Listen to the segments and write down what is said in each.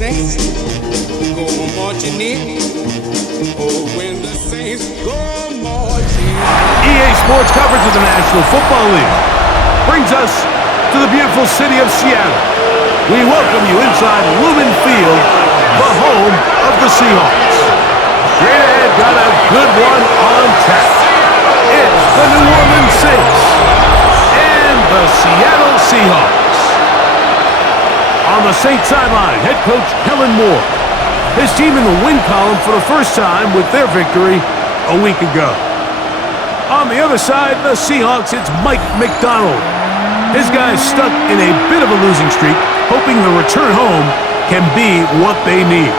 saints go marching in. Oh, when the saints go marching in. EA Sports coverage of the National Football League brings us to the beautiful city of Seattle. We welcome you inside Lumen Field, the home of the Seahawks. Straight ahead, got a good one on tap. It's the New Orleans Saints and the Seattle Seahawks. On the Saints sideline, head coach Kellen Moore. His team in the win column for the first time with their victory a week ago. On the other side, the Seahawks, it's Mike McDonald. His guys stuck in a bit of a losing streak, hoping the return home can be what they need.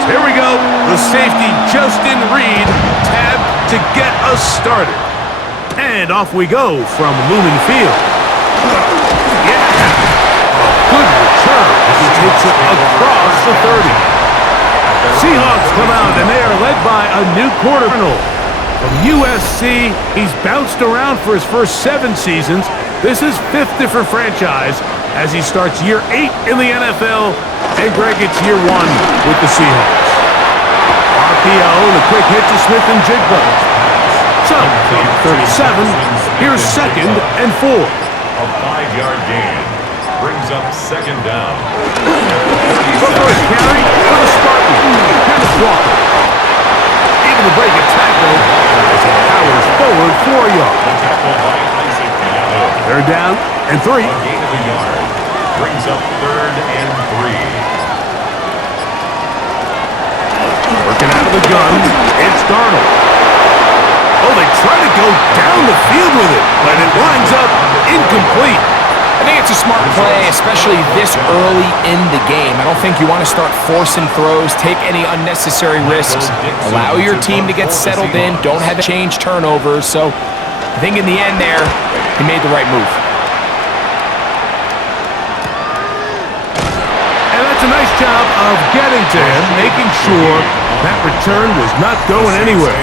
So here we go. The safety, Justin Reed, tabbed to get us started. And off we go from Lumen Field. Yeah! A good return as he takes it across the 30. Seahawks come out, and they are led by a new quarterback. From USC, he's bounced around for his first 7 seasons. This is 5th different franchise as he starts year 8 in the NFL, and Greg, it's year 1 with the Seahawks. RPO, the quick hit to Smith and Jigba. So, from 37, here's 2nd and 4. A 5-yard gain brings up 2nd down. The first carry for the Spartans, Kenneth Walker. Able to break a tackle as he powers forward 4 yards. The tackle by Isaac Gallo. 3rd down and 3. A gain of a yard brings up 3rd and 3. Working out of the gun, it's Darnold. Oh, they try to go down the field with it, but it winds up incomplete. I think it's a smart play, especially this early in the game. I don't think you want to start forcing throws, take any unnecessary risks, allow your team to get settled in, don't have to change turnovers. So I think in the end there, he made the right move. And that's a nice job of getting to him, making sure that return was not going anywhere.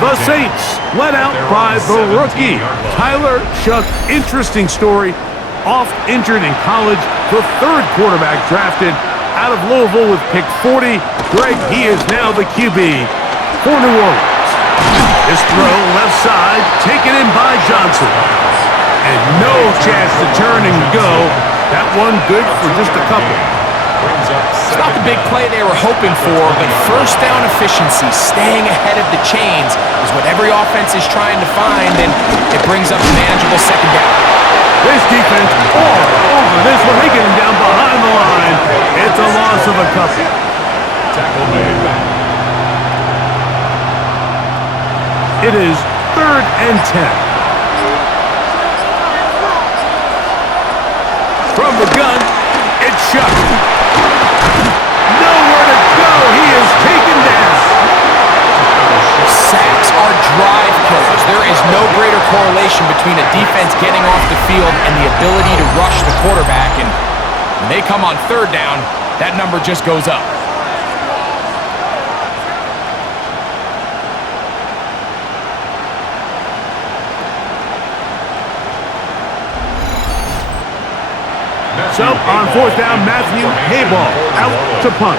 The Saints led out by the rookie, Tyler Shough. Interesting story. Oft injured in college, the 3rd quarterback drafted out of Louisville with pick 40. Greg, he is now the QB for New Orleans. This throw left side, taken in by Johnson. And no chance to turn and go. That one good for just a couple. It's not the big play they were hoping for, but first down efficiency, staying ahead of the chains, is what every offense is trying to find, and it brings up a manageable 2nd down. This defense all over this one. They get him down behind the line. It's a loss of a couple. Tackle made. It is 3rd and 10. From the gun, it's Shough. Nowhere to go. He is taken down. Sacks are drive killers. There is no greater correlation between a defense getting off the field and the ability to rush the quarterback. And when they come on 3rd down, that number just goes up. So, on 4th down, Matthew Hayball out to punt,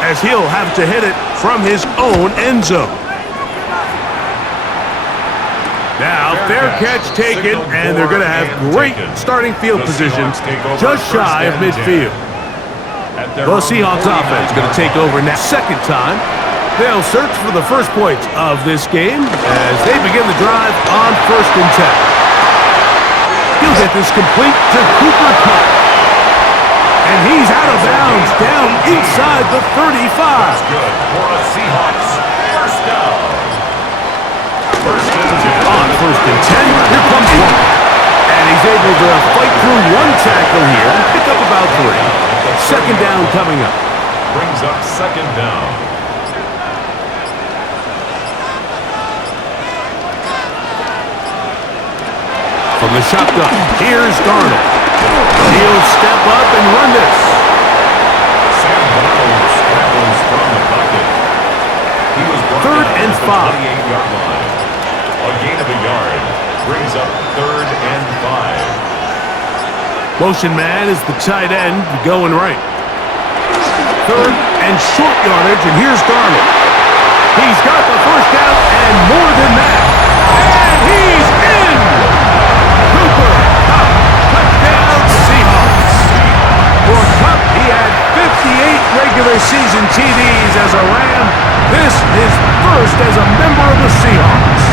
as he'll have to hit it from his own end zone. Now, fair catch taken, and they're going to have great starting field position just shy of midfield. The Seahawks offense going to take over now. 2nd time. They'll search for the first points of this game as they begin the drive on 1st and 10. He'll get this complete to Cooper Kupp. And he's out of bounds, down inside the 35. That's good for a Seahawks 1st down. 1st and 10. On 1st and 10, here comes one. And he's able to fight through one tackle here and pick up about 3. 2nd down coming up. Brings up 2nd down. From the shotgun, here's Darnold. He'll step up and run this. Sam Darnold scrambles from the pocket. Motion man is the tight end going right. Third and short yardage, and here's Darnold. He's got the first down and more than that. And he's in! Cooper Kupp, touchdown Seahawks. For Kupp, he had 58 regular season TDs as a Ram. This is first as a member of the Seahawks.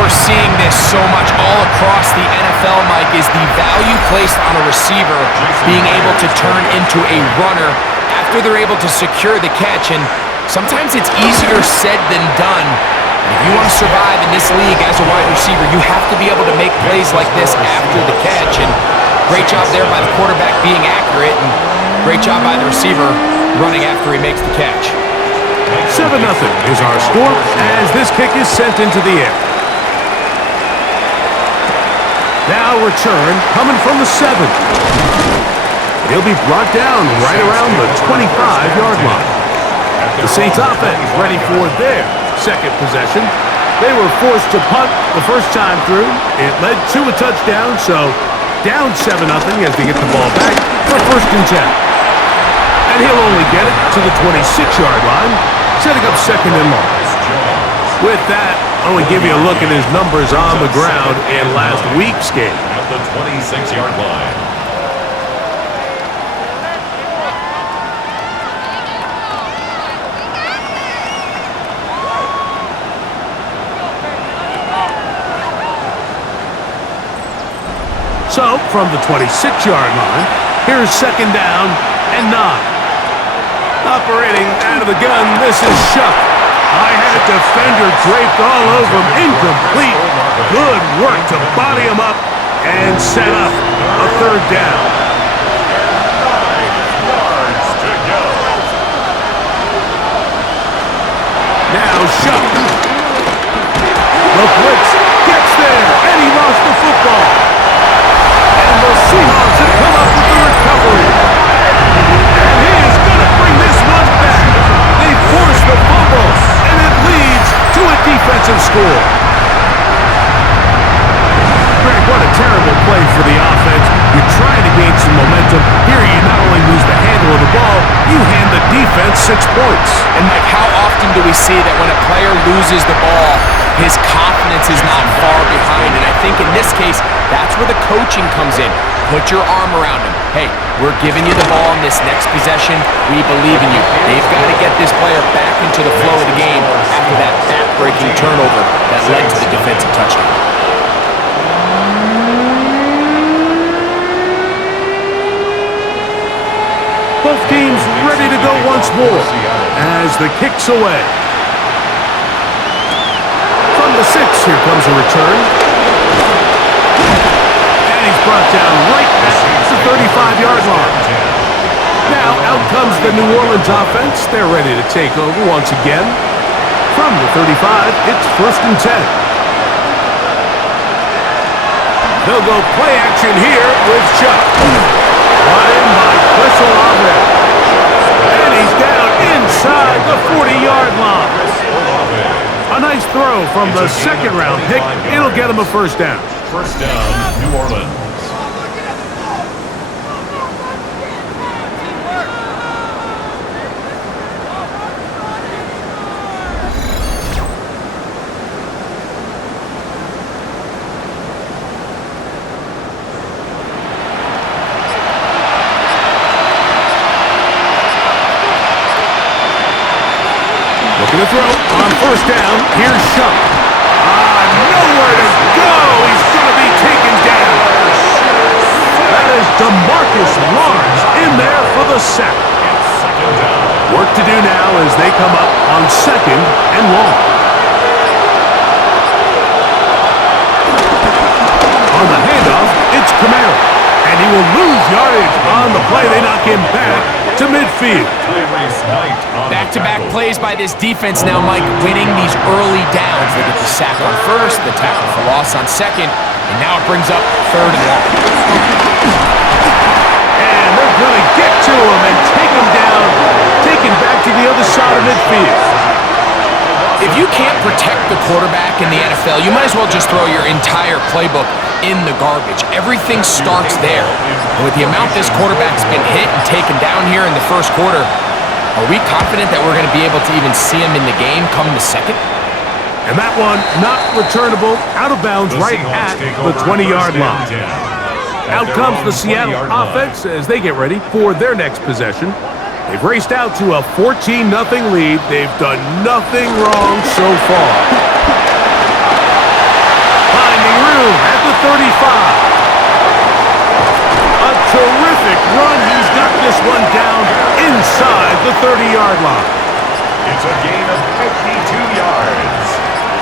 We're seeing this so much all across the NFL, Mike, is the value placed on a receiver being able to turn into a runner after they're able to secure the catch. And sometimes it's easier said than done. If you want to survive in this league as a wide receiver, you have to be able to make plays like this after the catch. And great job there by the quarterback being accurate, and great job by the receiver running after he makes the catch. 7-0 is our score as this kick is sent into the air. Now return coming from the 7. He'll be brought down right around the 25-yard line. The Saints offense ready for their second possession. They were forced to punt the first time through. It led to a touchdown, so down 7-0 as they get the ball back for first and 10. And he'll only get it to the 26-yard line, setting up second and long. With that, I'm going to give you a look at his numbers on the ground in last week's game. At the 26-yard line. So, from the 26-yard line, here's second down and 9. Operating out of the gun, this is Shuck. I had a defender draped all over him. Incomplete. Good work to body him up and set up a third down. 9 yards to go. Now Shuck. The blitz gets there, and he lost the football. And the Seahawks have come up with the recovery. And he is going to bring this one back. They force the fumble, and it leads to a defensive score. Greg, what a terrible play for the offense. You're trying to gain some momentum. Here you not only lose the handle of the ball, you hand the defense 6 points. And Mike, how often do we see that when a player loses the ball, his confidence is not far behind? And I think in this case, that's where the coaching comes in. Put your arm around him. Hey, we're giving you the ball in this next possession. We believe in you. They've got to get this player back into the flow of the game after that back-breaking turnover that led to the defensive touchdown. Both teams ready to go once more as the kick's away. From the 6, here comes a return. And he's brought down right at the 35-yard line. Now out comes the New Orleans offense. They're ready to take over once again. From the 35, it's first and 10. They'll go play action here with Chuck. Brought in by Chris Olave. And he's down inside the 40-yard line. A nice throw from the second-round pick. It'll get him a first down. First down, New Orleans. Looking to throw on first down. Here's Shuck. Nowhere to go. He's going to be taken down. That is DeMarcus Lawrence in there for the sack. Work to do now as they come up on second and long. On the handoff, it's Kamara. And he will lose yardage on the play. They knock him back to midfield. Back-to-back plays by this defense now, Mike, winning these early downs. They get the sack on first, the tackle for loss on second, and now it brings up third and long. And they're going to get to him and take him down, take him back to the other side of midfield. If you can't protect the quarterback quarterback in the NFL, you might as well just throw your entire playbook in the garbage. Everything starts there. And with the amount this quarterback's been hit and taken down here in the first quarter, are we confident that we're going to be able to even see him in the game come the second? And that one not returnable, out of bounds right at the 20-yard line. Out comes the Seattle offense as they get ready for their next possession. They've raced out to a 14-0 lead. They've done nothing wrong so far. Finding room at the 35. A terrific run. He's got this one down inside the 30-yard line. It's a gain of 52 yards.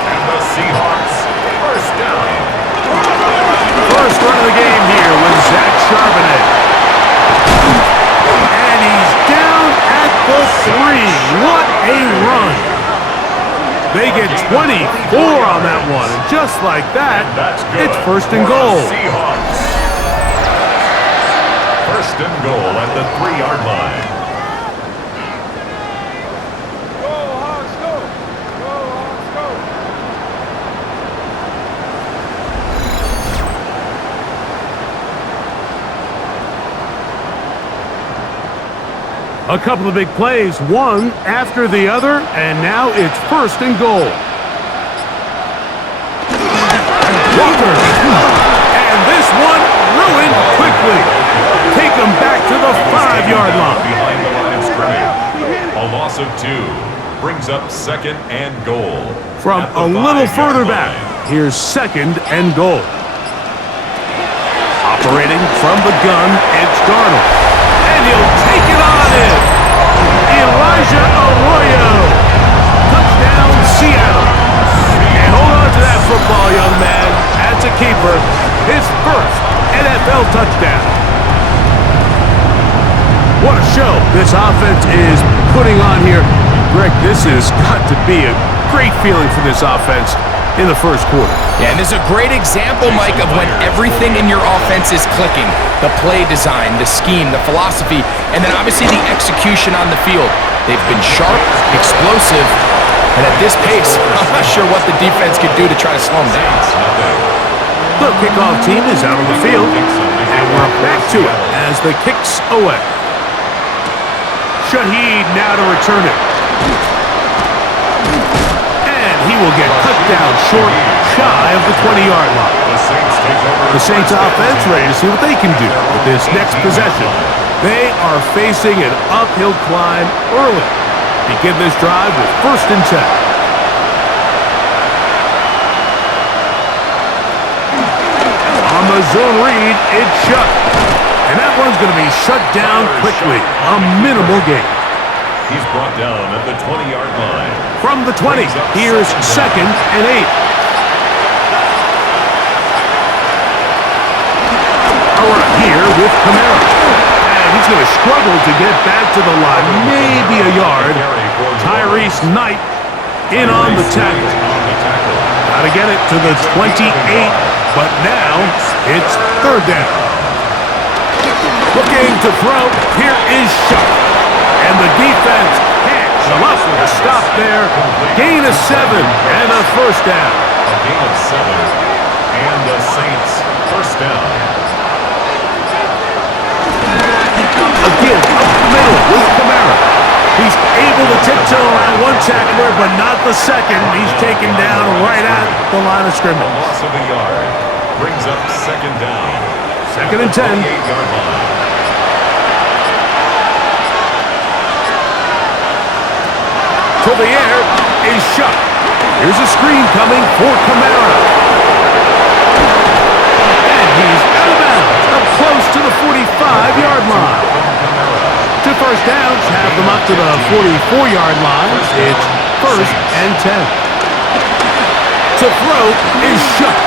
And the Seahawks first down. First run of the game here with Zach Charbonnet. And he's down at the 3. What a run. They get 24 on that one. And just like that, it's first and goal. Seahawks. First and goal at the 3-yard line. A couple of big plays, one after the other, and now it's first and goal. Walker, and this one ruined quickly. Take him back to the 5-yard line. Behind the line of scrimmage. A loss of 2 brings up second and goal. From a little further back, here's second and goal. Operating from the gun, it's Darnold. And he'll take it on in. Elijah Arroyo. Touchdown, Seattle. And hold on to that football, young man. That's a keeper. His first NFL touchdown. What a show this offense is putting on here. Greg, this has got to be a great feeling for this offense in the first quarter. Yeah, and this is a great example, Mike, of when everything in your offense is clicking. The play design, the scheme, the philosophy, and then obviously the execution on the field. They've been sharp, explosive, and at this pace, I'm not sure what the defense could do to try to slow them down. The kickoff team is out on the field, and we're back to it as the kick's away. Shaheed now to return it. He will get cut down short, shy of the 20-yard line. The Saints offense ready to see what they can do with this next possession. They are facing an uphill climb early. Begin this drive with first and 10. On the zone read, it's shut. And that one's going to be shut down quickly. A minimal gain. He's brought down at the 20-yard line. From the 20, here's second and 8. Here with Kamara. And he's going to struggle to get back to the line. Maybe a yard. Tyrese Knight in on the tackle. Got to get it to the 28, but now it's third down. Looking to throw. Here is Shuck. And the defense can't come up with a stop there. Gain of 7 and a first down. A gain of 7 and the Saints first down. Again, up the middle with Kamara. He's able to tiptoe around one tackler, but not the second. He's taken down right at the line of scrimmage. A loss of a yard brings up second down. Second and 10. 28-yard line. To the air is Shuck. Here's a screen coming for Kamara. And he's out of bounds, up close to the 45-yard line. 2 first downs have them up to the 44-yard line. It's first and 10. To throw is Shuck.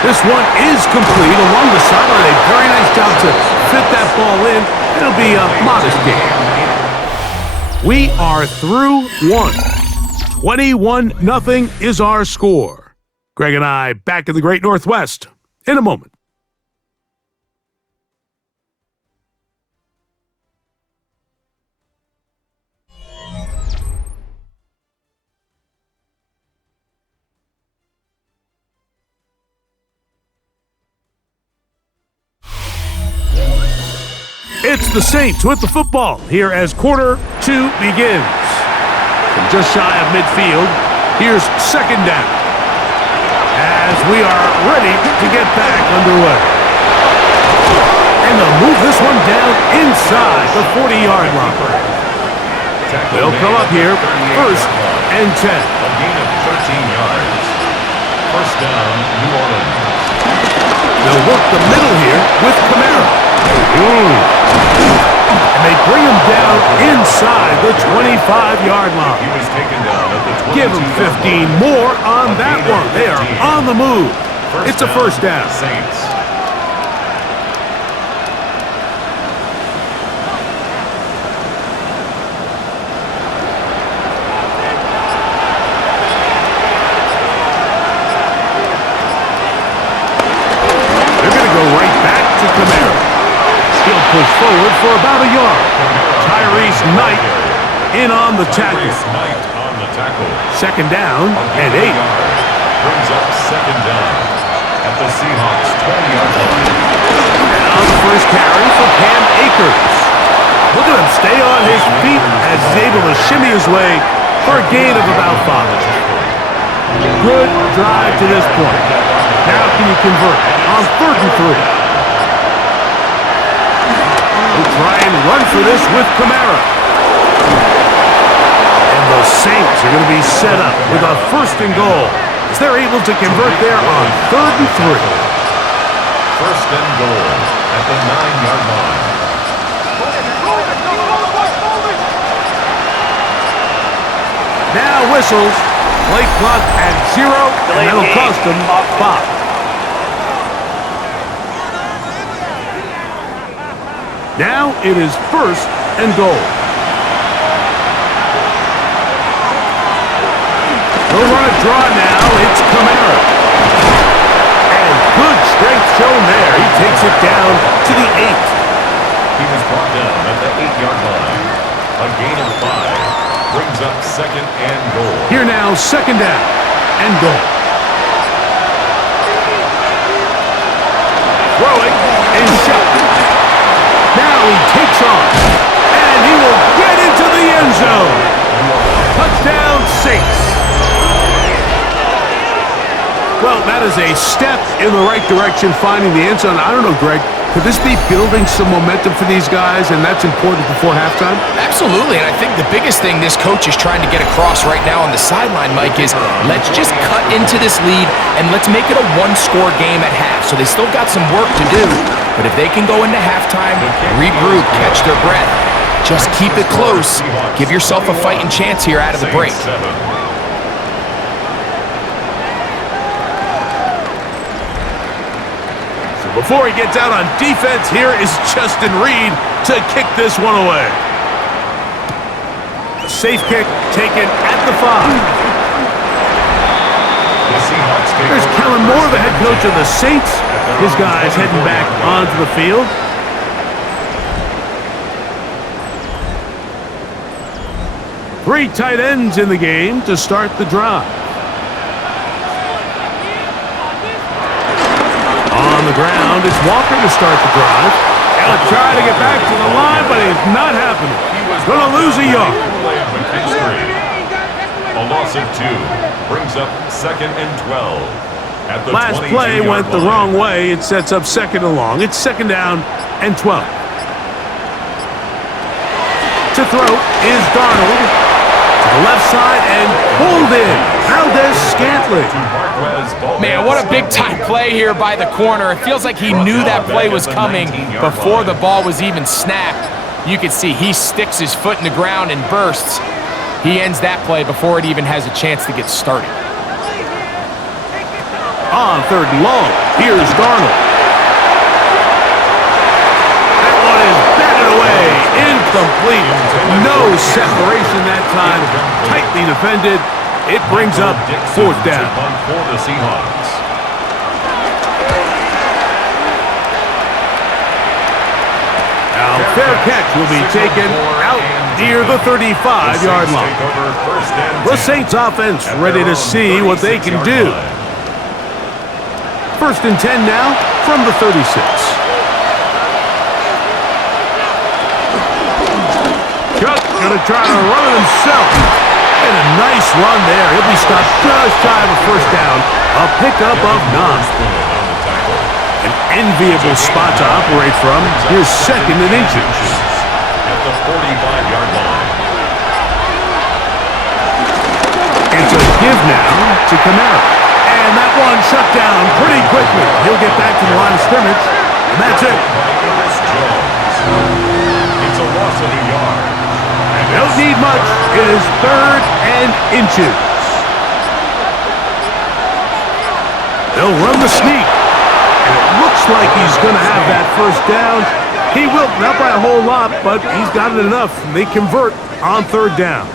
This one is complete along the sideline. A very nice job to fit that ball in. It'll be a modest game. We are through one. 21-0 is our score. Greg and I back in the Great Northwest in a moment. It's the Saints with the football here as quarter 2 begins. From just shy of midfield, here's second down. As we are ready to get back underway. And they'll move this one down inside the 40-yard line. They'll come up here, first and 10. A gain of 13 yards. First down, New Orleans. They'll work the middle here with Kamara. And they bring him down inside the 25-yard line. He was taken down at the 22. Give him 15 more on that one. They are on the move. It's a first down. Saints. They're going to go right back to Kamara. He'll push forward for about a yard. Tyrese Knight in on the tackle. Second down and 8. Brings up second down at the Seahawks 20-yard line. Now the first carry for Cam Akers. Look at him stay on his feet as he's able to shimmy his way for a gain of about 5. Good drive to this point. Now can you convert on 3rd and 3? We'll try and run for this with Kamara. And the Saints are going to be set up with a first and goal as they're able to convert there on 3rd and 3. First and goal at the 9-yard line. Now whistles. Play clock at 0, and that'll cost them 5. Now it is first and goal. They'll run a draw now. It's Kamara. And good strength shown there. He takes it down to the 8. He was brought down at the 8-yard line. A gain of 5. Brings up second and goal. Here now, second down and goal. Throwing and shot. Now he takes off, and he will get into the end zone. Touchdown, Saints. Well, that is a step in the right direction, finding the end zone. I don't know, Greg, could this be building some momentum for these guys, and that's important before halftime? Absolutely, and I think the biggest thing this coach is trying to get across right now on the sideline, Mike, is let's just cut into this lead, and let's make it a one-score game at half. So they still got some work to do, but if they can go into halftime, regroup, catch their breath, just keep it close, give yourself a fighting chance here out of the break. Before he gets out on defense, here is Justin Reed to kick this one away. A safe kick taken at the 5. There's Kellen Moore, the head coach of the Saints. His guys heading back onto the field. Three tight ends in the game to start the drive. On the ground, it's Walker to start the drive. He'll try to get back to the line, but it's not happening. He's going to lose a yard. A loss of 2 brings up second and 12. At the Last play went the wrong way. It sets up second and long. It's second down and 12. To throw is Darnold. To the left side and pulled in. Valdez-Scantling. Man, what a big-time play here by the corner. It feels like he knew that play was coming before the ball was even snapped. You can see he sticks his foot in the ground and bursts. He ends that play before it even has a chance to get started. On third and long, here's Darnold. That one is batted away. Incomplete. No separation that time. Tightly defended. It brings up fourth down. For the Seahawks. Now, fair catch will be taken out near the 35-yard line. The Saints offense ready to see what they can do. First and 10 now from the 36. going to try to run it himself. And a nice run there. He'll be stopped just shy of a first down. A pickup of 9. An enviable spot to operate from. Here's second and inches. At the 45-yard line. It's a give now to Camara. And that one shut down pretty quickly. He'll get back to the line of scrimmage. And that's it. It's a loss of a yard. Don't need much. It is third and inches. They'll run the sneak. And it looks like he's going to have that first down. He will, not by a whole lot, but he's got it enough. They convert on third down.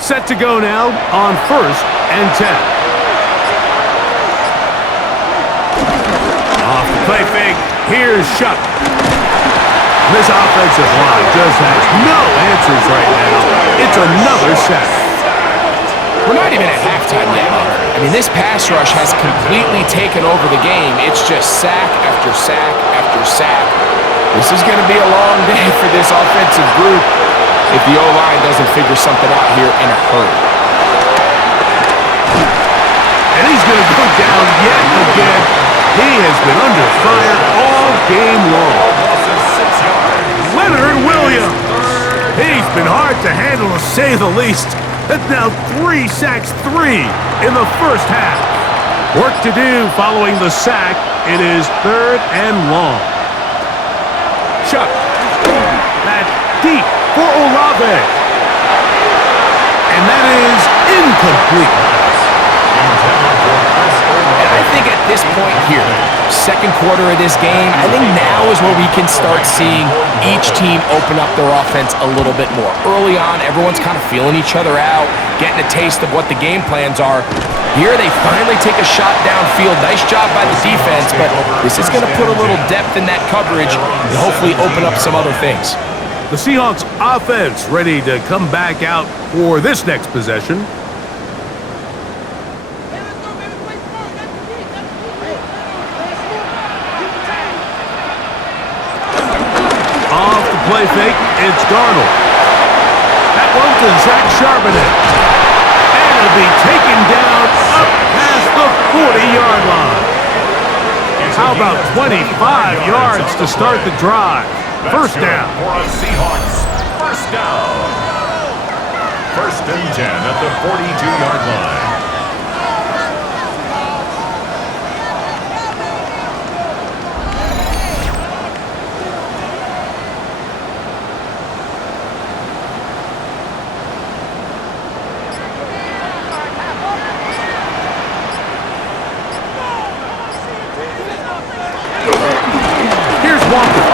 Set to go now on first and 10. Off the play fake, here's Shuck. This offensive line just has no answers right now. It's another sack. We're not even at halftime yet. I mean, this pass rush has completely taken over the game. It's just sack after sack after sack. This is going to be a long day for this offensive group if the O-line doesn't figure something out here in a hurry. And he's going to go down yet again. He has been under fire all game long. Leonard Williams. He's been hard to handle, to say the least. That's now 3 sacks, 3 in the first half. Work to do following the sack. It is third and long. Chuck. That's deep for Olave. And that is incomplete. And I think at this point here, second quarter of this game, I think now is where we can start seeing each team open up their offense a little bit more. Early on, everyone's kind of feeling each other out, getting a taste of what the game plans are. Here, they finally take a shot downfield. Nice job by the defense, but this is going to put a little depth in that coverage and hopefully open up some other things. The Seahawks offense ready to come back out for this next possession. Off the play fake, it's Darnold. That one to Zach Charbonnet. And it'll be taken down up past the 40-yard line. How about 25 yards to start the drive? First down. For a Seahawks, first down. First and 10 at the 42-yard line. Here's Walker.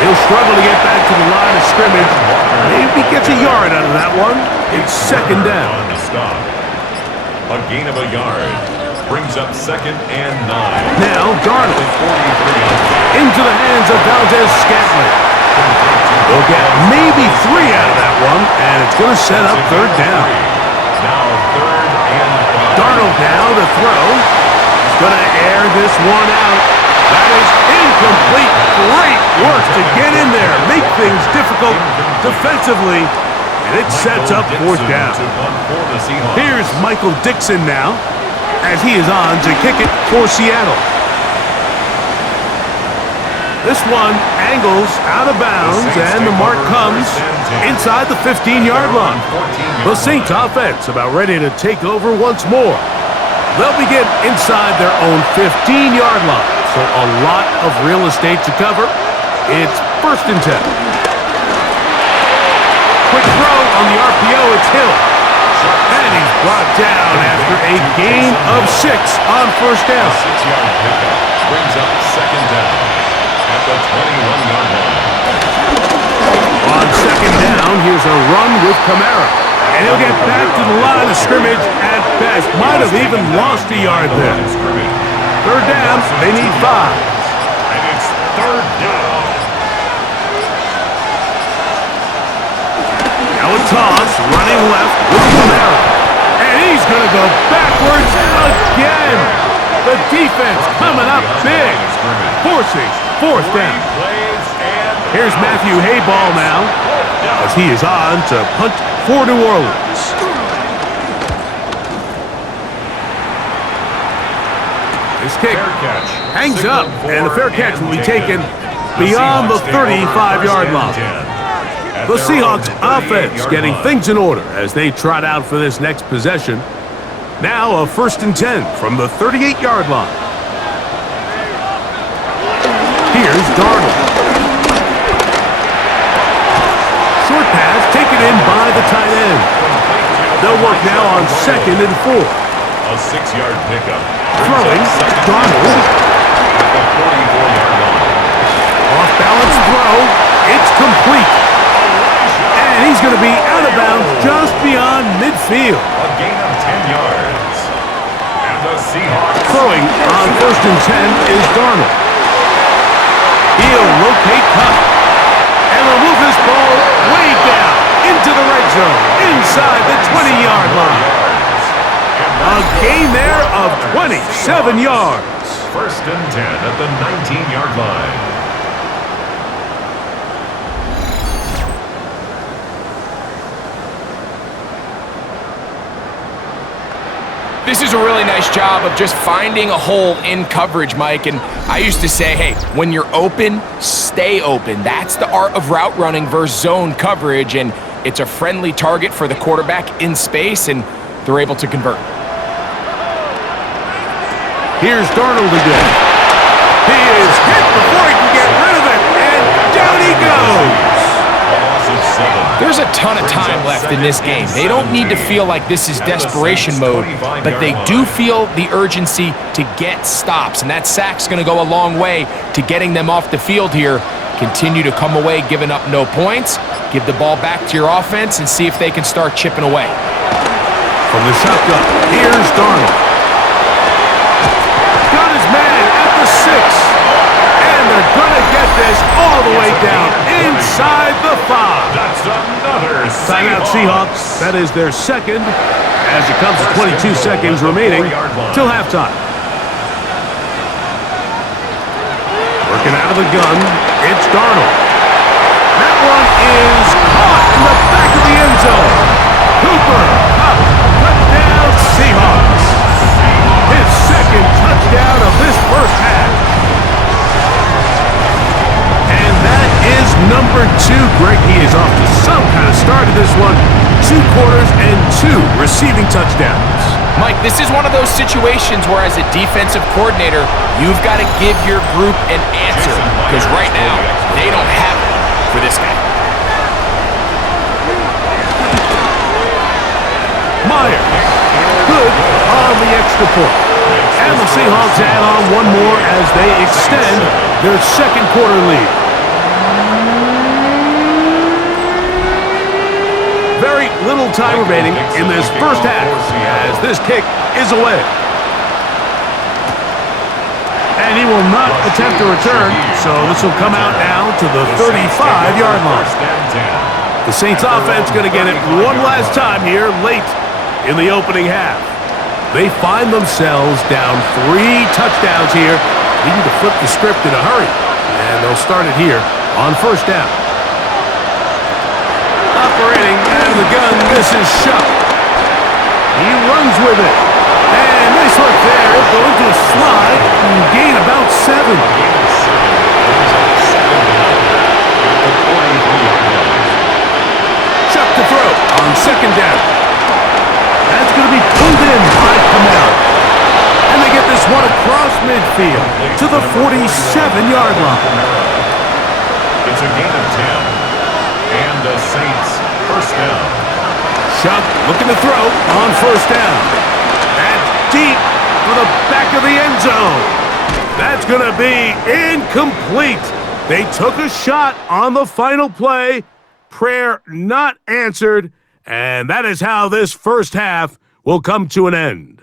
He'll struggle to get back to the line of scrimmage. Maybe gets a yard out of that one. It's second down. On the stop. A gain of a yard. Brings up second and 9. Now Darnold. 43. Into the hands of Valdez-Scantling. They'll get maybe 3 out of that one, and it's going to set up third down. Now third and 5. Darnold now to throw. He's going to air this one out. That is incomplete. Great work to get in there, make things difficult defensively, and it sets up fourth down. Here's Michael Dixon now, as he is on to kick it for Seattle. This one angles out of bounds, and the mark comes inside the 15-yard line. The Saints offense about ready to take over once more. They'll begin inside their own 15-yard line. So a lot of real estate to cover. It's first and 10. Quick throw on the RPO. It's Hill. And he's brought down after a gain of 6 on first down. 6-yard pickup brings up second down at the 21-yard line. On second down, here's a run with Camara. And he'll get back to the line of scrimmage at best. Might have even lost a yard there. Third down, they need 5. And it's third down. Now a toss, running left with Camara. And he's going to go backwards again. The defense coming up big, forcing fourth down. Here's Matthew Hayball now, as he is on to punt for New Orleans. This kick hangs up, and the fair catch will be taken beyond the 35-yard line. The Seahawks offense getting things in order as they trot out for this next possession. Now a 1st and 10 from the 38-yard line. Here's Darnold. Short pass taken in by the tight end. They'll work now on 2nd and 4. A 6-yard pickup. Throwing, Darnold. Off balance throw. It's complete. And he's going to be out of bounds just beyond midfield. A gain of 10 yards. And the Seahawks. Throwing on 1st and 10 is Darnold. He'll locate Cup and will move this ball way down into the red zone inside the 20-yard line. A gain there of 27 yards. 1st and 10 at the 19-yard line. This is a really nice job of just finding a hole in coverage, Mike. And I used to say, hey, when you're open, stay open. That's the art of route running versus zone coverage. And it's a friendly target for the quarterback in space, and they're able to convert. Here's Darnold again. He is hit before he can get rid of it, and down he goes. There's a ton of time left in this game. They don't need to feel like this is desperation mode, but they do feel the urgency to get stops, and that sack's going to go a long way to getting them off the field here. Continue to come away giving up no points. Give the ball back to your offense and see if they can start chipping away. From the shotgun, here's Darnold. Got his man at the 6. And they're going to get this all the way down inside the 5. That's another Timeout Seahawks. That is their second as it comes to 22 seconds remaining till halftime. Working out of the gun, it's Darnold. That one is caught in the back of the end zone. Cooper up, touchdown Seahawks. His second touchdown of this first half. And that is number 2. Greg, he is off to some kind of start of this one. 2 quarters and 2 receiving touchdowns. Mike, this is one of those situations where as a defensive coordinator, you've got to give your group an answer. Because right now, they don't have it for this guy. Myers, good on the extra point. And the Seahawks add on one more as they extend their second quarter lead. Very little time remaining in this first half as this kick is away. And he will not attempt to return, so this will come out now to the 35-yard line. The Saints offense going to get it one last time here late in the opening half. They find themselves down 3 touchdowns here, needing to flip the script in a hurry. And they'll start it here on 1st down. Operating out of the gun, this is Shuck. He runs with it. And nice work there. Going to a slide and gain about 7. Shuck to throw on 2nd down. That's going to be pulled in by Kamara. And they get this one across midfield to the 47-yard line. It's a gain of 10. And the Saints, 1st down. Shuck looking to throw on 1st down. That's deep for the back of the end zone. That's going to be incomplete. They took a shot on the final play. Prayer not answered. And that is how this first half will come to an end.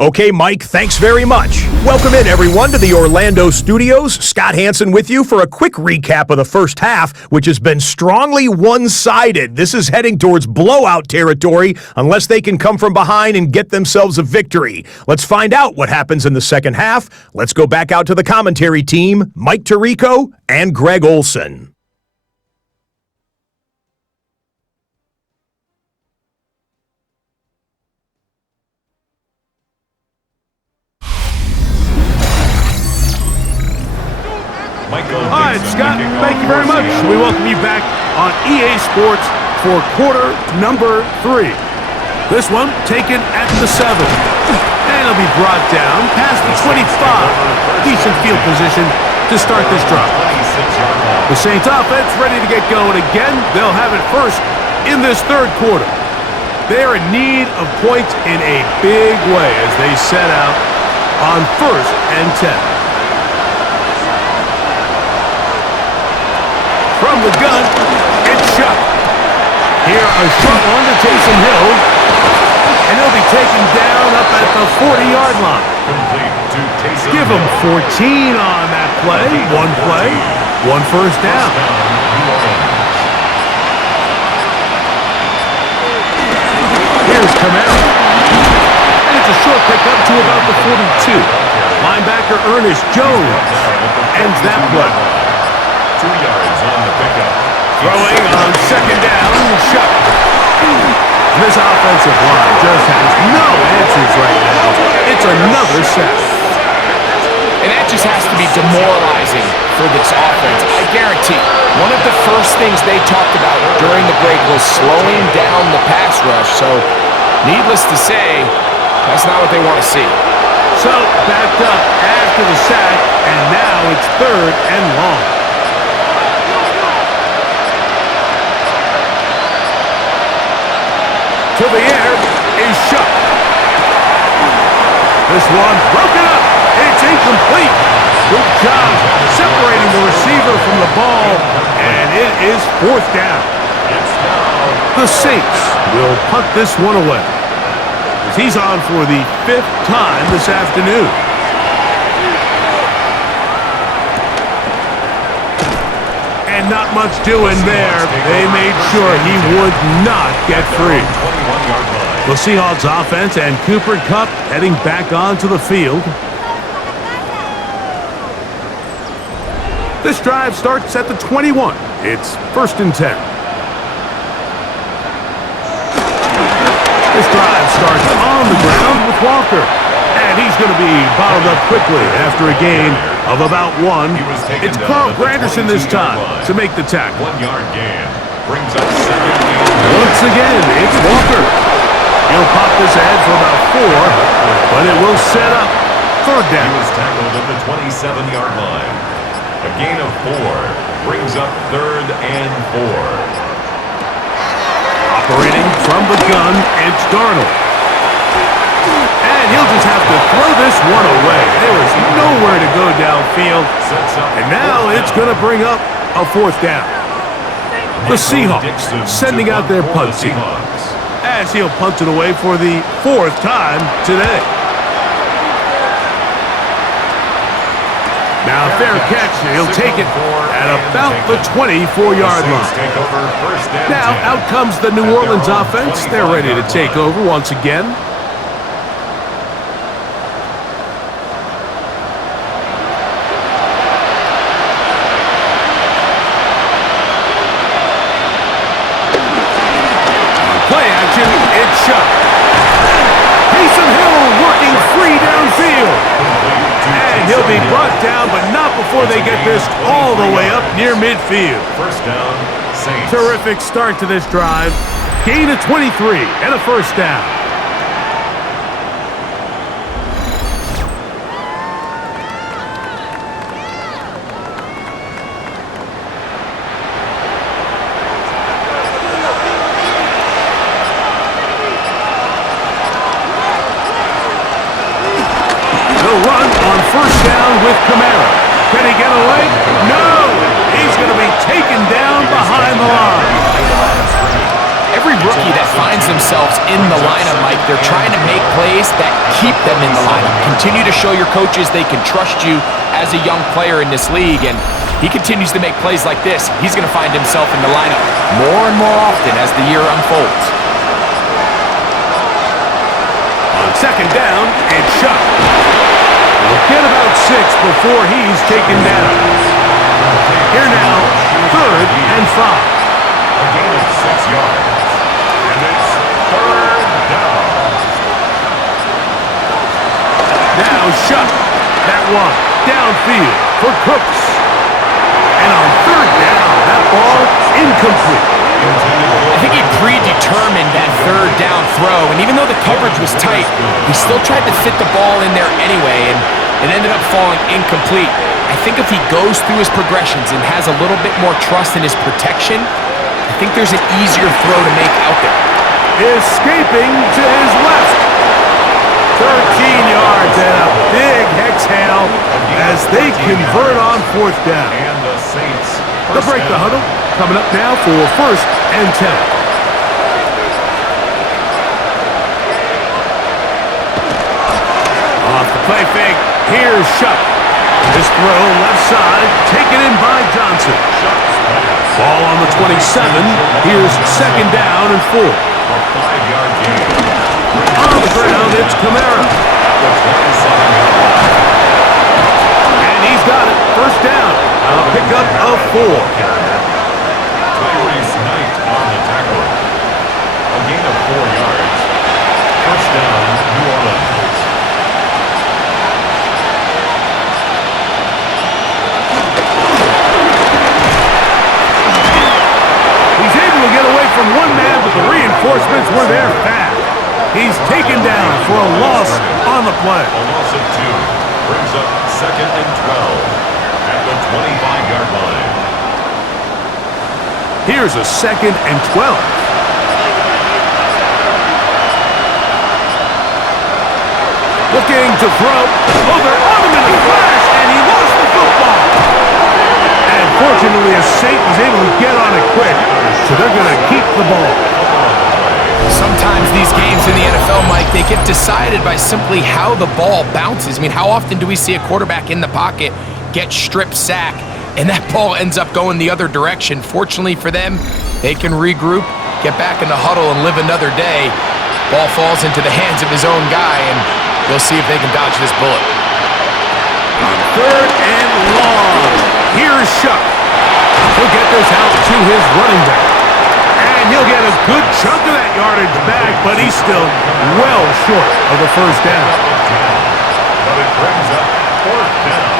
Okay, Mike, thanks very much. Welcome in, everyone, to the Orlando studios. Scott Hansen with you for a quick recap of the first half, which has been strongly one-sided. This is heading towards blowout territory unless they can come from behind and get themselves a victory. Let's find out what happens in the second half. Let's go back out to the commentary team, Mike Tirico and Greg Olson. All right, Scott, thank you very much. We welcome you back on EA Sports for quarter number 3. This one taken at the 7. And it'll be brought down past the 25. Decent field position to start this drive. The Saints offense ready to get going again. They'll have it first in this third quarter. They're in need of points in a big way as they set out on 1st and 10. From the gun, it's shot. Here, a short one to Taysom Hill. And he'll be taken down up at the 40-yard line. Give him 14 on that play. One first down. Here's Camara. And it's a short pickup to about the 42. Linebacker Ernest Jones ends that play. 2 yards on the pickup. Throwing on second down, shot. This offensive line just has no answers right now. It's another sack. And that just has to be demoralizing for this offense. I guarantee one of the first things they talked about during the break was slowing down the pass rush. So, needless to say, that's not what they want to see. So, backed up after the sack, and now it's 3rd and long. To the air is shot. This one broken up. It's incomplete. Good job separating the receiver from the ball, and it is 4th down. The Saints will punt this one away, as he's on for the 5th time this afternoon. And not much doing there. They made sure he would not get free. The Seahawks offense and Cooper Kupp heading back onto the field. This drive starts at the 21. It's 1st and 10. This drive starts on the ground with Walker. And he's going to be bottled up quickly after a gain of about 1. It's Carl Granderson this time to make the tackle. 1 yard gain brings up 2nd down. Once again, it's Walker. He'll pop this ahead for about 4, but it will set up 3rd down. He was tackled at the 27-yard line. A gain of 4 brings up 3rd and 4. Operating from the gun, it's Darnold. And he'll just have to throw this one away. There is nowhere to go downfield. And now it's going to bring up a 4th down. The Seahawks sending out their punt team, as he'll punt it away for the 4th time today. Now, fair catch. He'll take it at about the 24-yard line. Now, out comes the New Orleans offense. They're ready to take over once again. Play action, it's shot. Taysom Hill working free downfield. And he'll be brought down, but not before they get this all the way up near midfield. 1st down, Saints. Terrific start to this drive. Gain of 23 and a 1st down. Run on 1st down with Camara. Can he get away? No! He's going to be taken down behind the line. Every rookie that finds themselves in the lineup, Mike. They're trying to make plays that keep them in the lineup. Continue to show your coaches they can trust you as a young player in this league, and he continues to make plays like this. He's going to find himself in the lineup more and more often as the year unfolds. On second down, it's shot. We'll get about 6 before he's taken down. Here now, 3rd and 5. A gain of 6 yards. And it's 3rd down. Now shot. That one downfield for Cooks. And on 3rd down, that ball incomplete. I think he predetermined that 3rd down throw, and even though the coverage was tight, he still tried to fit the ball in there anyway, and it ended up falling incomplete. I think if he goes through his progressions and has a little bit more trust in his protection, I think there's an easier throw to make out there. Escaping to his left. 13 yards and a big exhale as they convert on 4th down. And the Saints. They'll break the huddle. Coming up now for 1st and 10. Off the play fake. Here's Shuck. This throw left side, taken in by Johnson. Ball on the 27. Here's 2nd down and 4. A 5-yard gain. On the ground, it's Kamara. And he's got it. 1st down. A pickup of 4. Tyrese Knight on the tackle. A gain of 4 yards. 1st down, New Orleans. He's able to get away from one man, but the reinforcements were there fast. He's taken down for a loss on the play. A loss of 2 brings up 2nd and 12 at the 25-yard line. Here's a 2nd and 12. Looking to throw. Oh, they're on him in a flash, and he lost the football. And fortunately, a Saint was able to get on it quick, so they're going to keep the ball. Sometimes these games in the NFL, Mike, they get decided by simply how the ball bounces. I mean, how often do we see a quarterback in the pocket get strip sack, and that ball ends up going the other direction? Fortunately for them, they can regroup, get back in the huddle, and live another day. Ball falls into the hands of his own guy, and they'll see if they can dodge this bullet. On 3rd and long, here's Shuck. He'll get this out to his running back. And he'll get a good chunk of that yardage back, but he's still well short of the 1st down. But it brings up 4th down.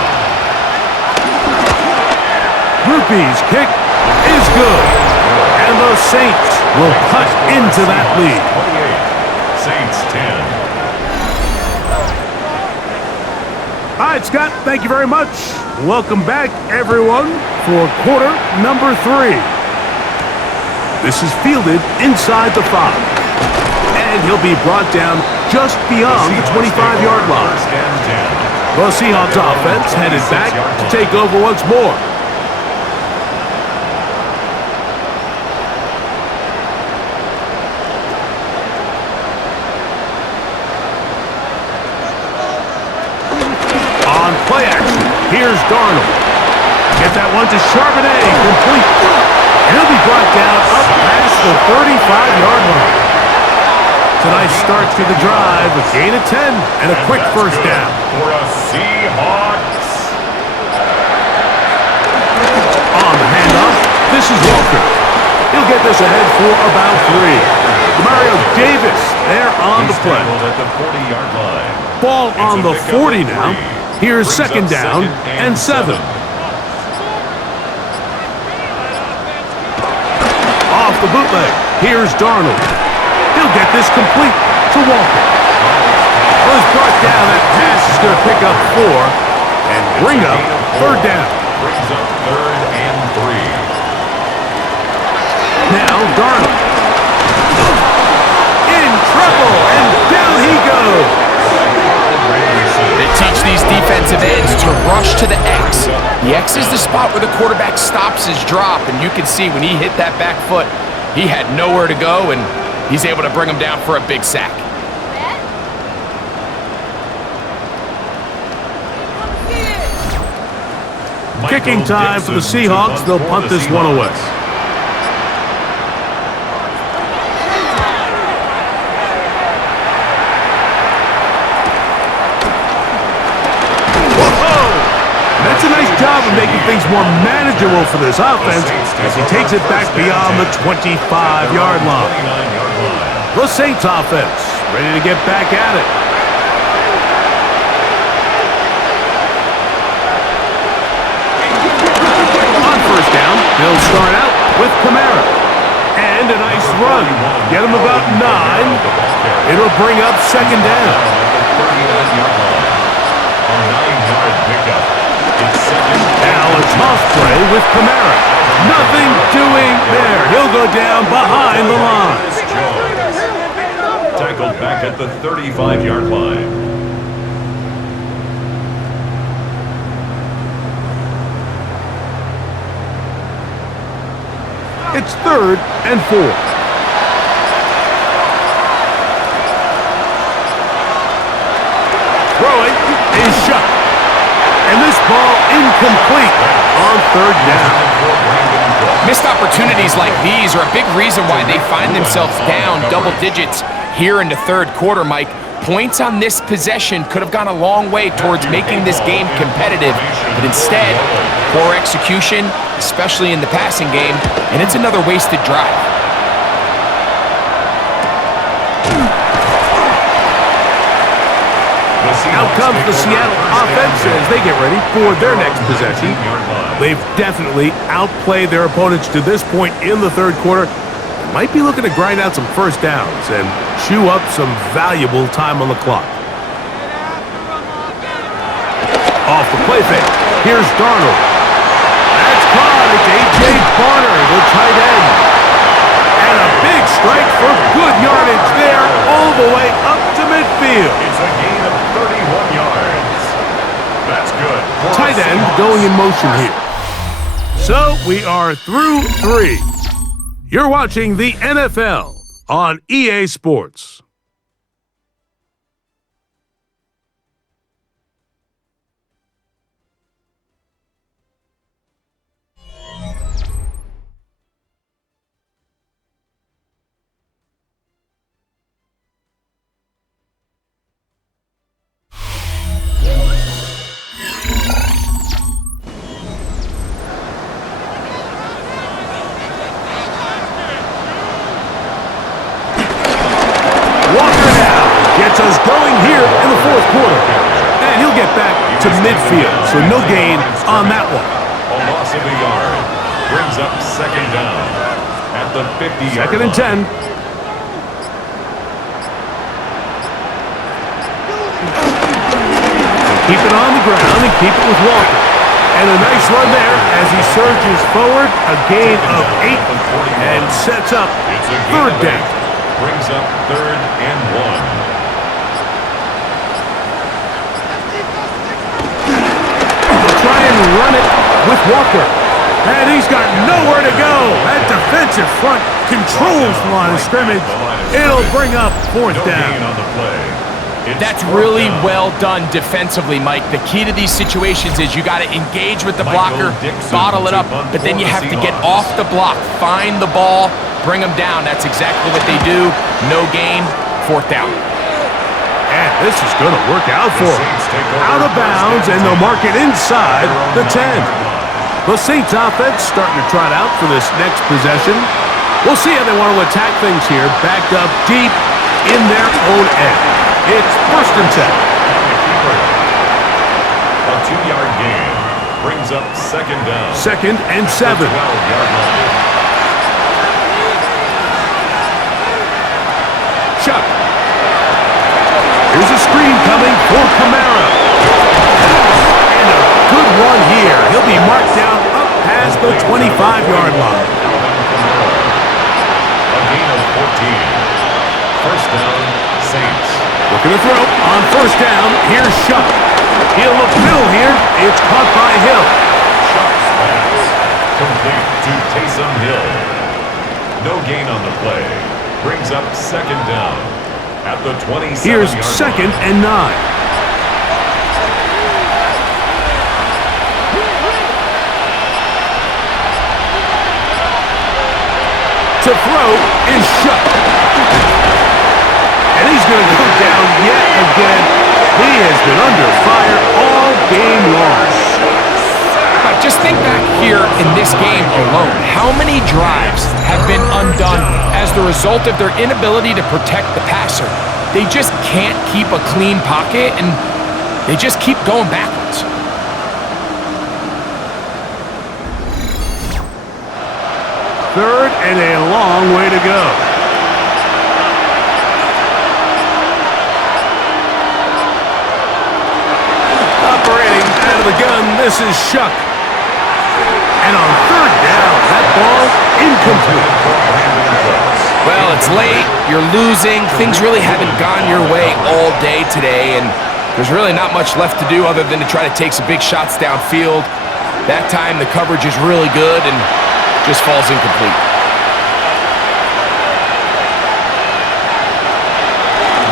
Rupee's kick is good. And the Saints will cut into that lead. 28, Saints 10. All right, Scott, thank you very much. Welcome back, everyone, for quarter number 3. This is fielded inside the 5. And he'll be brought down just beyond the 25-yard line. The Seahawks offense headed back to take over once more. On play action, here's Darnold. Get that one to Charbonnet, complete. And he'll be brought down up past the 35-yard line. It's a nice start to the drive, a gain of 10 and a quick 1st down. For a Seahawks. On the handoff, this is Walker. He'll get this ahead for about 3. Mario Davis there on the play. At the 40-yard line. Ball on the 40 now. Here's 2nd down and 7. Off the bootleg, here's Darnold. He'll get this complete to Walker. Well, he's brought down. That pass is going to pick up 4 and bring up 3rd down. Brings up 3rd and 3. Now Darnold. In trouble, and down he goes. They teach these defensive ends to rush to the X. The X is the spot where the quarterback stops his drop, and you can see when he hit that back foot, He had nowhere to go, and he's able to bring him down for a big sack. Kicking time for the Seahawks. They'll punt this one away. That's a nice job of making things more manageable for this offense as he takes it back beyond the 25-yard line. The Saints offense ready to get back at it. On first down, they'll start out with Kamara. And a nice run. Get him about 9. It'll bring up second down. A 9-yard pickup. Now a toss play with Kamara. Nothing doing there. He'll go down behind the line. Tackled back at the 35-yard line. It's 3rd and 4. Throwing is shot. And this ball incomplete on 3rd down. Missed opportunities like these are a big reason why they find themselves down double digits here in the 3rd quarter, Mike. Points on this possession could have gone a long way towards making this game competitive, but instead, poor execution, especially in the passing game, and it's another wasted drive. Out comes the Seattle offense as they get ready for their next possession. They've definitely outplayed their opponents to this point in the 3rd quarter. They might be looking to grind out some first downs and chew up some valuable time on the clock. Off the play fake. Here's Darnold. That's caught. It's A.J. Barner, the tight end. And a big strike for good yardage there all the way up to midfield. It's a gain of 31 yards. That's good. Tight end going in motion here. So we are through 3. You're watching the NFL on EA Sports. Gets us going here in the 4th quarter. And he'll get back to midfield, so no gain on that one. A loss of a yard brings up second down at the 50-yard line. 2nd and 10. Keep it on the ground and keep it with Walker. And a nice run there as he surges forward, a gain of 8, and sets up 3rd down. Brings up 3rd and 1. Try and run it with Walker. And he's got nowhere to go. That defensive front controls the line of scrimmage. It'll bring up 4th down. That's really well done defensively, Mike. The key to these situations is you got to engage with the blocker, bottle it up, but then you have to get off the block, find the ball, bring them down. That's exactly what they do. No gain, 4th down. And this is going to work out for them. Out of bounds, and they'll mark it inside the 10. The Saints offense starting to trot out for this next possession. We'll see how they want to attack things here, backed up deep in their own end. It's 1st and 10. A 2-yard gain brings up second down. 2nd and 7. 12-yard line. Chuck. Here's a screen coming for Kamara. And a good run here. He'll be marked down up past the 25-yard line. A gain of 14. First down, Saints. Looking to throw on first down. Here's Shuck. He'll look middle here. It's caught by Hill. Shuck's pass complete to Taysom Hill. No gain on the play. Brings up second down at the 27-yard line. Here's second and 9. To throw is shut. And he's going to go down yet again. He has been under fire all game long. Just think back here in this game alone. How many drives have been undone as the result of their inability to protect the passer? They just can't keep a clean pocket, and they just keep going backwards. Third and a long way to go. Operating out of the gun, this is Shuck. And on third down, that ball incomplete. Well, it's late, you're losing, things really haven't gone your way all day today, and there's really not much left to do other than to try to take some big shots downfield. That time the coverage is really good and just falls incomplete.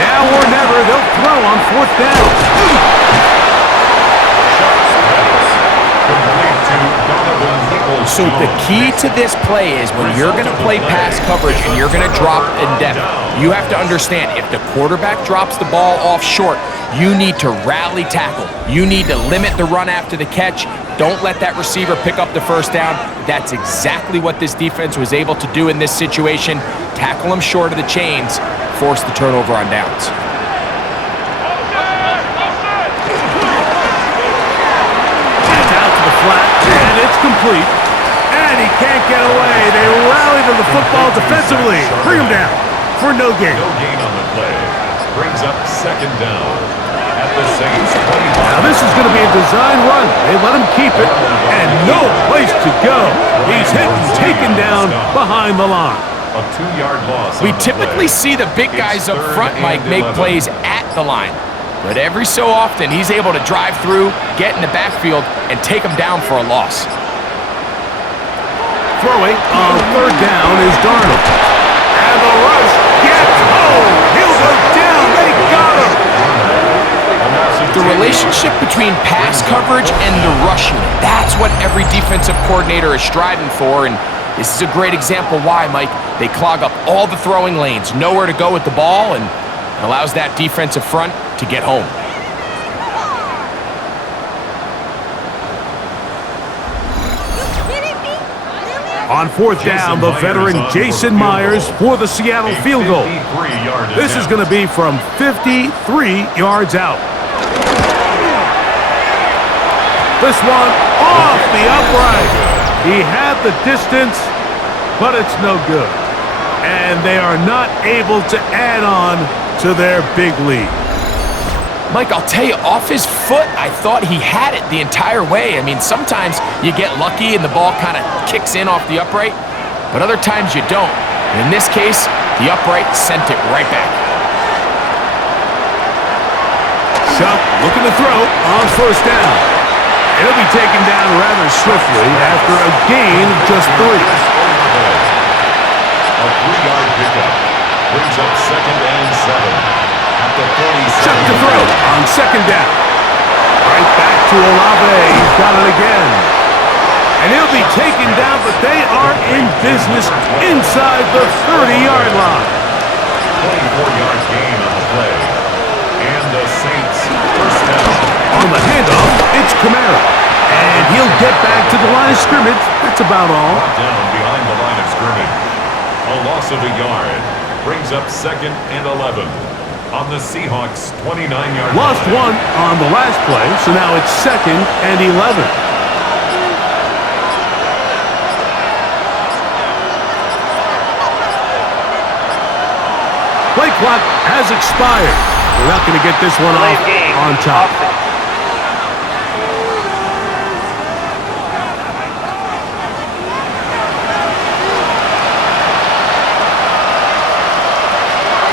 Now or never, they'll throw on fourth down. So the key to this play is when you're going to play pass coverage and you're going to drop in depth, you have to understand if the quarterback drops the ball off short, you need to rally tackle. You need to limit the run after the catch. Don't let that receiver pick up the first down. That's exactly what this defense was able to do in this situation. Tackle them short of the chains, force the turnover on downs. It's out to the flat, and it's complete. And he can't get away. They rally to the football defensively. Bring him down for no gain. No gain on the play. Brings up second down at the Saints 25. Now this is going to be a design run. They let him keep it, and no place to go. He's hit and taken down behind the line. A 2-yard loss. We typically see the big guys up front, Mike, make plays at the line. But every so often, he's able to drive through, get in the backfield, and take them down for a loss. Throwing on third down is Darnold. And the rush gets home. He'll go down. They got him. The relationship between pass coverage and the rush unit, that's what every defensive coordinator is striving for, and this is a great example why, Mike. They clog up all the throwing lanes, nowhere to go with the ball, and allows that defensive front to get home. On fourth down, the veteran Jason Myers for the Seattle field goal. This is going to be from 53 yards out. This one off the upright. He had the distance, but it's no good. And they are not able to add on to their big lead. Mike, I'll tell you, off his foot, I thought he had it the entire way. I mean, sometimes you get lucky and the ball kind of kicks in off the upright, but other times you don't. And in this case, the upright sent it right back. Shuck looking to throw on first down. It'll be taken down rather swiftly after a gain of just 3. A 3-yard pickup brings up second and 7. Shuck to throw on second down. Right back to Olave. He's got it again. And he'll be taken down, but they are in business inside the 30-yard line. 24-yard gain on the play. And the Saints first down. On the handoff, it's Kamara. And he'll get back to the line of scrimmage. That's about all. Down behind the line of scrimmage. A loss of a yard brings up second and 11. On the Seahawks 29-yard line. Lost one on the last play, so now it's second and 11. Play clock has expired. We're not going to get this one off on top.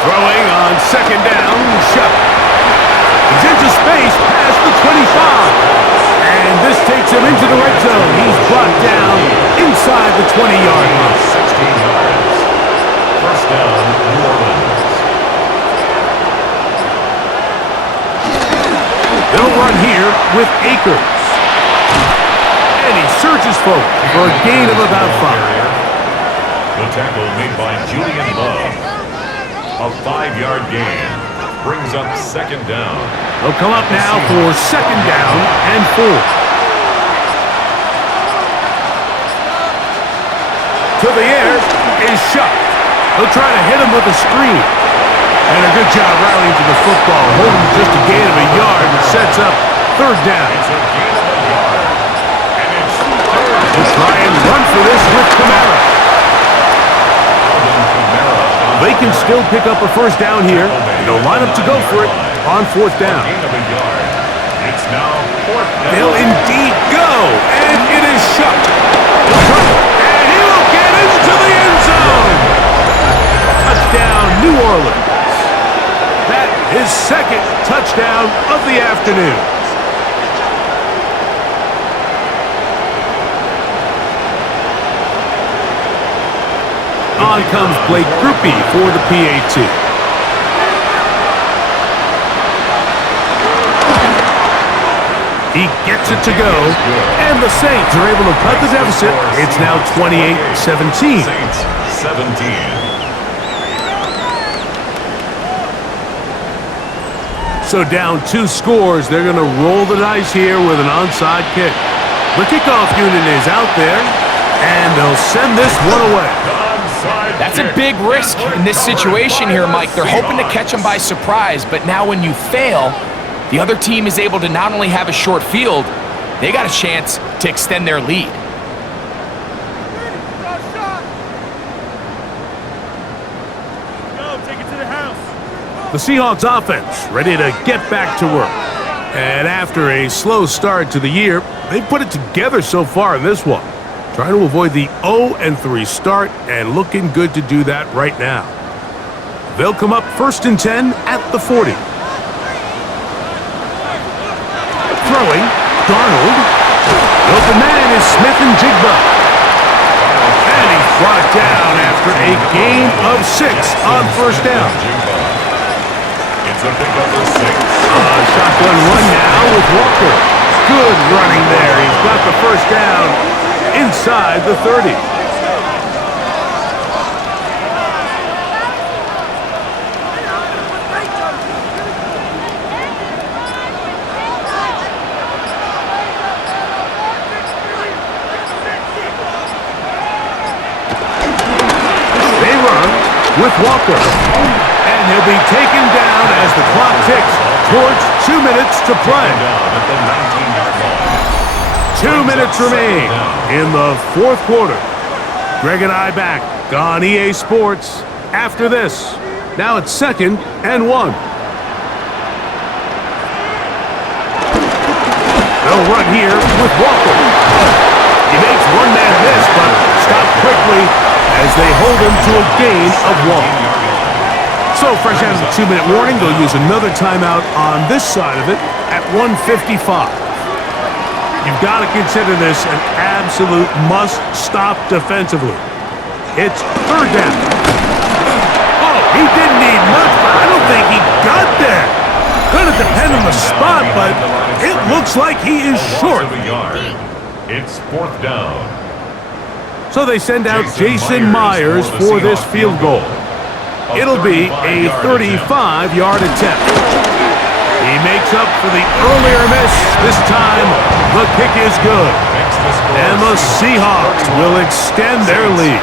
Throwing on second down, Shuck. He's into space past the 25. And this takes him into the red zone. He's brought down inside the 20-yard line. 16 yards. First down, New Orleans. They'll run here with Akers. And he surges forward for a gain of about 5. The tackle made by Julian Love. A 5-yard gain brings up second down. They'll come up now for second down and 4. To the air is Shuck. They'll try to hit him with a screen. And a good job rallying to the football, holding just a gain of a yard and sets up third down. It's a gain of a yard. And it's third. They'll try and run for this with Kamara. They can still pick up a first down here, and they'll line up to go for it on fourth down. It's now fourth down. They'll indeed go, and it is Shuck. And he will get into the end zone. Touchdown, New Orleans. That is second touchdown of the afternoon. On comes Blake Grupe for the PAT. He gets it to go, and the Saints are able to cut the deficit. It's now 28-17. Saints 17. So down 2 scores, they're going to roll the dice here with an onside kick. The kickoff unit is out there, and they'll send this one away. That's a big risk in this situation here, Mike. They're hoping to catch them by surprise, but now when you fail, the other team is able to not only have a short field, they got a chance to extend their lead. The Seahawks offense ready to get back to work. And after a slow start to the year, they put it together so far in this one. Trying to avoid the 0-3 start and looking good to do that right now. They'll come up first and 10 at the 40. Throwing, Darnold. The open man is Smith and Jigba. And he's brought down after a gain of 6 on first down. It's a pick up of 6. Shotgun run now with Walker. Good running there. He's got the first down inside the 30. They run with Walker. And he'll be taken down as the clock ticks towards 2 minutes to play. 2 minutes remain in the fourth quarter. Greg and I back on EA Sports after this. Now it's second and 1. They'll run here with Walker. He makes one man miss, but stopped quickly as they hold him to a gain of 1. So, fresh out of the 2-minute warning, they'll use another timeout on this side of it at 1:55. You've got to consider this an absolute must-stop defensively. It's third down. Oh, he didn't need much, but I don't think he got there. Going to depend on the spot, but it looks like he is short. It's fourth down. So they send out Jason Myers for this field goal. It'll be a 35-yard attempt. He makes up for the earlier miss. This time, the kick is good. And the Seahawks will extend their lead.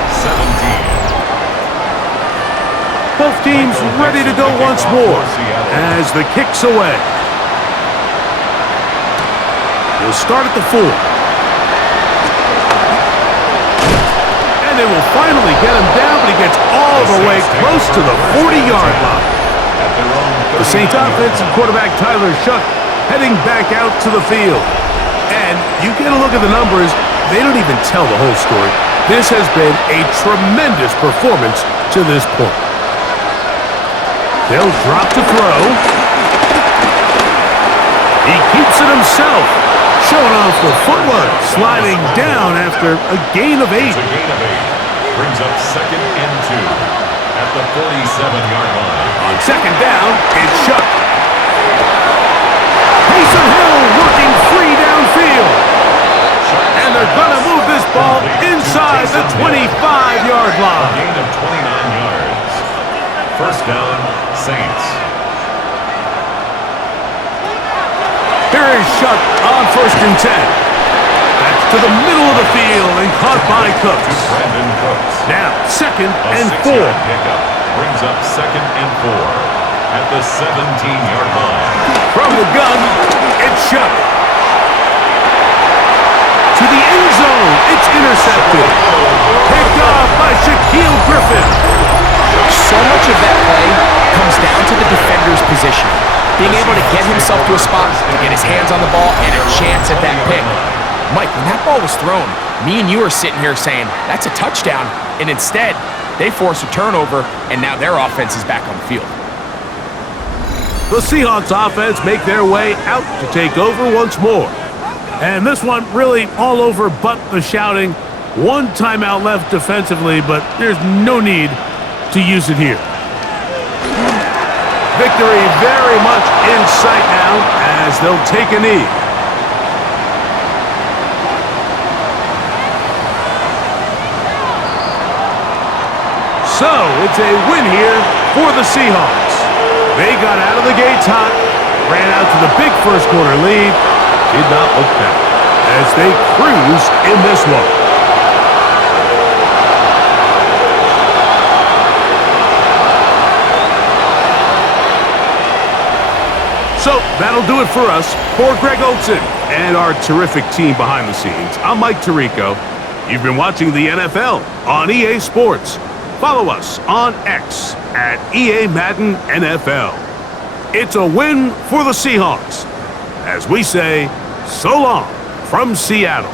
Both teams ready to go once more as the kick's away. He'll start at the 4. And they will finally get him down, but he gets all the way close to the 40-yard line. The Saints offensive quarterback Tyler Shuck heading back out to the field. And you get a look at the numbers, they don't even tell the whole story. This has been a tremendous performance to this point. They'll drop to throw. He keeps it himself. Showing off the footwork, sliding down after a gain of 8. Brings up second and 2. at the 47-yard line. On second down, it's Shuck. Taysom Hill working free downfield. And they're going to move this ball inside the 25-yard A line. gain of 29 yards. First down, Saints. Here is Shuck on 1st and 10. That's to the middle of the field and caught by Cooks. Brandon Cooks. Now, 2nd A and 4. 6-yard pickup brings up 2nd and 4 at the 17-yard line. From the gun, it's Shuck. To the end zone, it's intercepted. Picked off by Shaquille Griffin. So much of that play comes down to the defender's position. Being able to get himself to a spot, to get his hands on the ball, and a chance at that pick. Mike, when that ball was thrown, me and you are sitting here saying, that's a touchdown. And instead, they force a turnover, and now their offense is back on the field. The Seahawks offense make their way out to take over once more. And this one really all over but the shouting. One timeout left defensively, but there's no need to use it here. Victory very much in sight now as they'll take a knee. So, it's a win here for the Seahawks. They got out of the gates hot, ran out to the big first quarter lead, did not look back as they cruise in this one. So, that'll do it for us. For Greg Olson and our terrific team behind the scenes, I'm Mike Tirico. You've been watching the NFL on EA Sports. Follow us on X at EA Madden NFL. It's a win for the Seahawks. As we say, so long from Seattle.